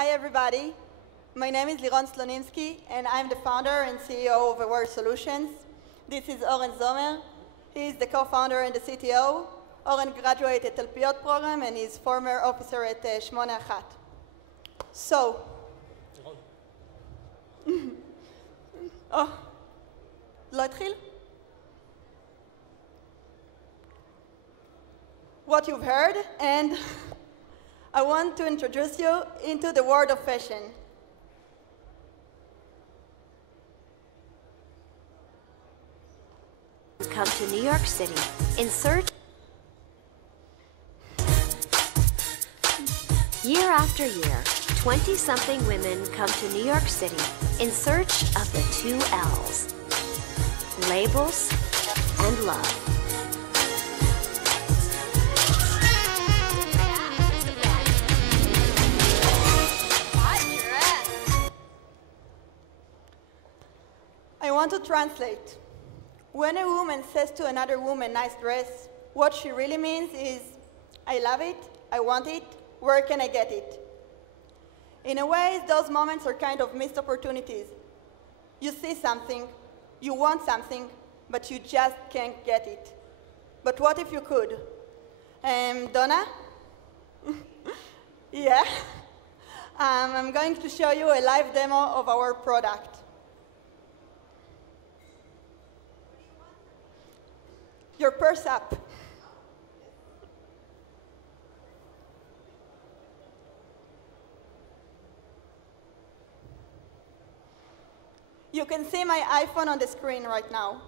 Hi, everybody. My name is Liron Slonimsky, and I'm the founder and CEO of Awear Solutions. This is Oren Zomer. He is the co-founder and the CTO. Oren graduated Tel-Aviv program and is former officer at 81. So, לא התחיל? What you've heard, and I want to introduce you into the world of fashion. Come to New York City in search. Year after year, 20-something women come to New York City in search of the two L's, labels and love. I want to translate. When a woman says to another woman, nice dress, what she really means is, I love it, I want it, where can I get it? In a way, those moments are kind of missed opportunities. You see something, you want something, but you just can't get it. But what if you could? Donna? Yeah? I'm going to show you a live demo of our product. Your purse up. You can see my iPhone on the screen right now.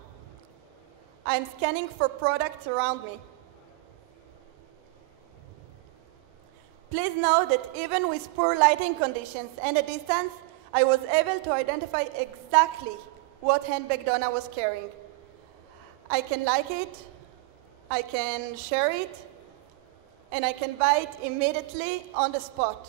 I'm scanning for products around me. Please know that even with poor lighting conditions and a distance, I was able to identify exactly what handbag Donna was carrying. I can like it, I can share it, and I can buy it immediately on the spot.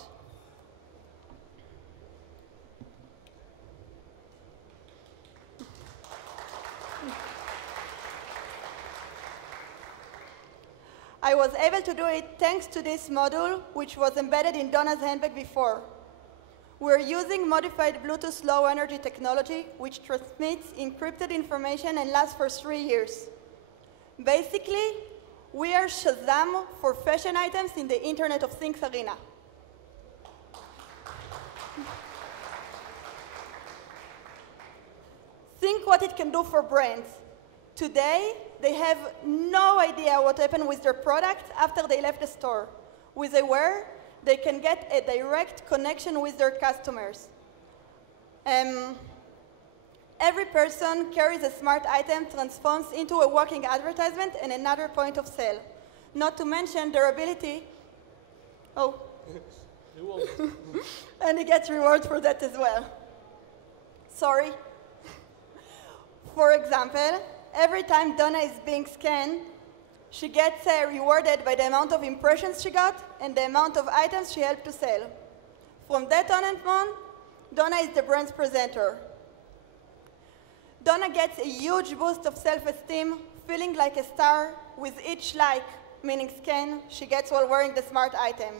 I was able to do it thanks to this module, which was embedded in Donna's handbag before. We're using modified Bluetooth low energy technology, which transmits encrypted information and lasts for 3 years. Basically, we are Shazam for fashion items in the Internet of Things arena. Think what it can do for brands. Today, they have no idea what happened with their product after they left the store. With Awear, they can get a direct connection with their customers. Every person carries a smart item, transforms into a walking advertisement and another point of sale. Not to mention their ability, and he gets rewards for that as well. Sorry. For example, every time Donna is being scanned, she gets rewarded by the amount of impressions she got and the amount of items she helped to sell. From that on and on, Donna is the brand's presenter. Donna gets a huge boost of self-esteem, feeling like a star with each like, meaning scan, she gets while wearing the smart item.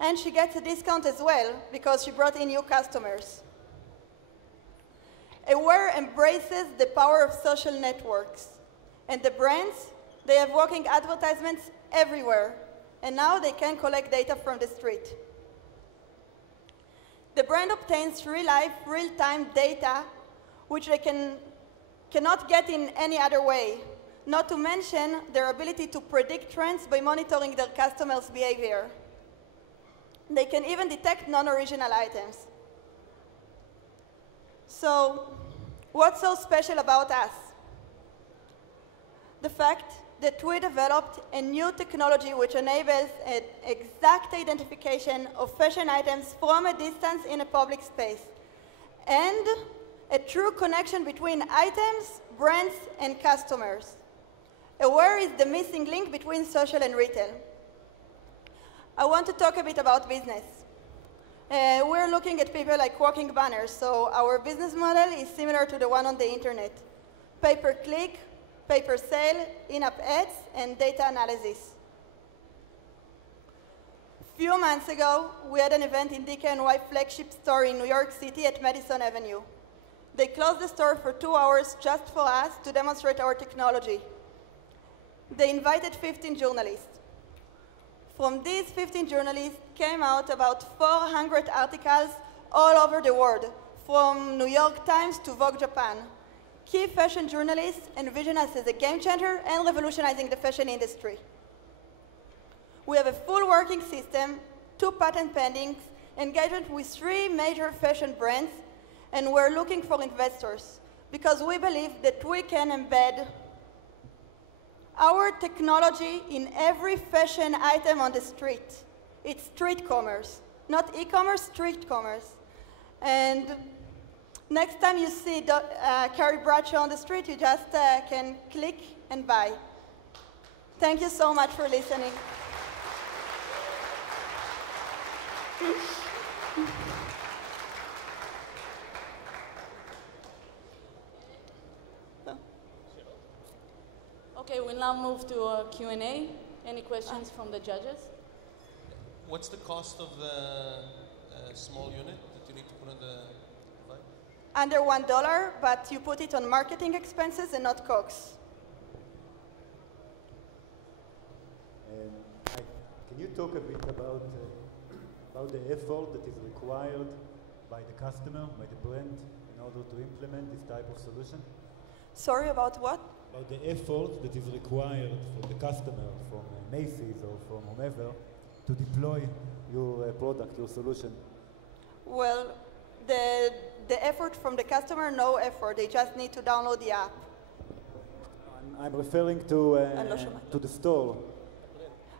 And she gets a discount as well because she brought in new customers. Awear embraces the power of social networks. And the brands, they have walking advertisements everywhere. And now they can collect data from the street. The brand obtains real-time data, which they cannot get in any other way. Not to mention their ability to predict trends by monitoring their customers' behavior. They can even detect non-original items. So, what's so special about us? The fact that we developed a new technology which enables an exact identification of fashion items from a distance in a public space, and a true connection between items, brands, and customers. Awear is the missing link between social and retail. I want to talk a bit about business. We're looking at people like walking banners, so our business model is similar to the one on the internet. Pay-per-click, pay-per-sale, in-app ads, and data analysis. Few months ago, we had an event in DKNY flagship store in New York City at Madison Avenue. They closed the store for 2 hours just for us to demonstrate our technology. They invited 15 journalists. From these 15 journalists came out about 400 articles all over the world, from New York Times to Vogue Japan. Key fashion journalists envision us as a game changer and revolutionizing the fashion industry. We have a full working system, 2 patent pendings, engagement with 3 major fashion brands, and we're looking for investors because we believe that we can embed our technology in every fashion item on the street. It's street commerce, not e-commerce, street commerce. And next time you see Carrie Bradshaw on the street, you just can click and buy. Thank you so much for listening. Okay, we'll now move to a Q&A. Any questions from the judges? What's the cost of the small unit that you need to put on the device? Under $1, but you put it on marketing expenses and not COGS. Can you talk a bit about the effort that is required by the customer, by the brand, in order to implement this type of solution? Sorry, about what? About the effort that is required from the customer, from Macy's or from whomever, to deploy your product, your solution. Well, the effort from the customer, no effort. They just need to download the app. I'm referring to the store.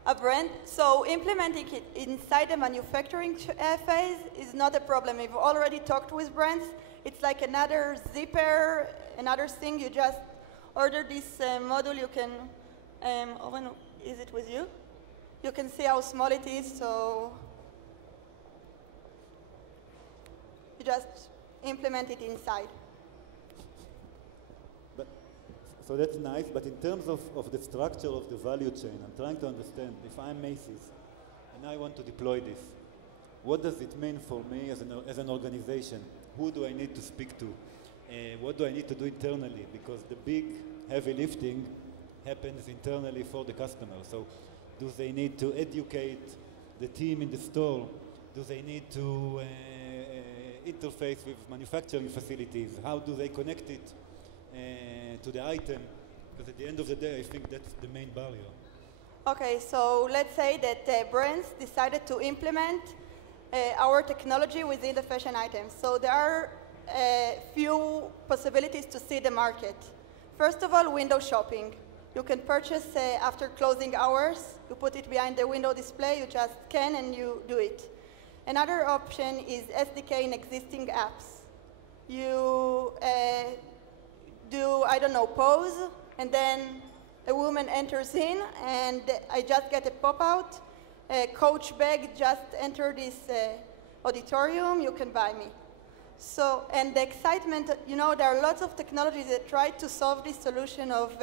A brand, so implementing it inside the manufacturing phase is not a problem. We've already talked with brands. It's like another zipper, another thing. You just order this module. You can, Oren, is it with you? You can see how small it is, so you just implement it inside. So that's nice, but in terms of the structure of the value chain, I'm trying to understand, if I'm Macy's and I want to deploy this, what does it mean for me as an organization? Who do I need to speak to? What do I need to do internally? Because the big heavy lifting happens internally for the customer. So do they need to educate the team in the store? Do they need to interface with manufacturing facilities? How do they connect it to the item? Because at the end of the day, I think that's the main barrier. Okay, so let's say that brands decided to implement our technology within the fashion items. So there are a few possibilities to see the market. First of all, window shopping. You can purchase after closing hours. You put it behind the window display. You just scan and you do it. Another option is SDK in existing apps. You do, I don't know, pose, and then a woman enters in, and I just get a pop-out. Coach bag, just enter this auditorium, you can buy me. So, and the excitement, you know, there are lots of technologies that try to solve this solution of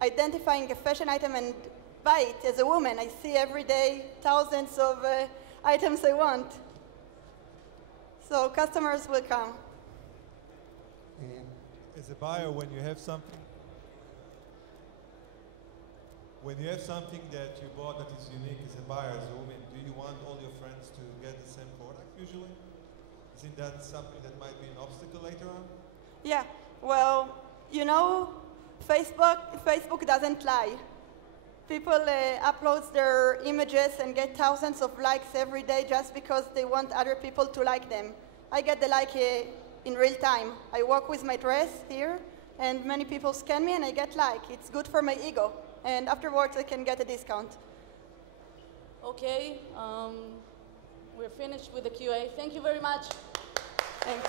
identifying a fashion item and buy it. As a woman, I see every day thousands of items I want. So customers will come. As a buyer, when you have something that you bought that is unique as a buyer, as a woman, do you want all your friends to get the same product usually? Isn't that something that might be an obstacle later on? Yeah, well, you know, Facebook doesn't lie. People upload their images and get thousands of likes every day just because they want other people to like them. I get the like in real time. I walk with my dress here, and many people scan me, and I get like. It's good for my ego, and afterwards I can get a discount. Okay, we're finished with the QA. Thank you very much. Thanks.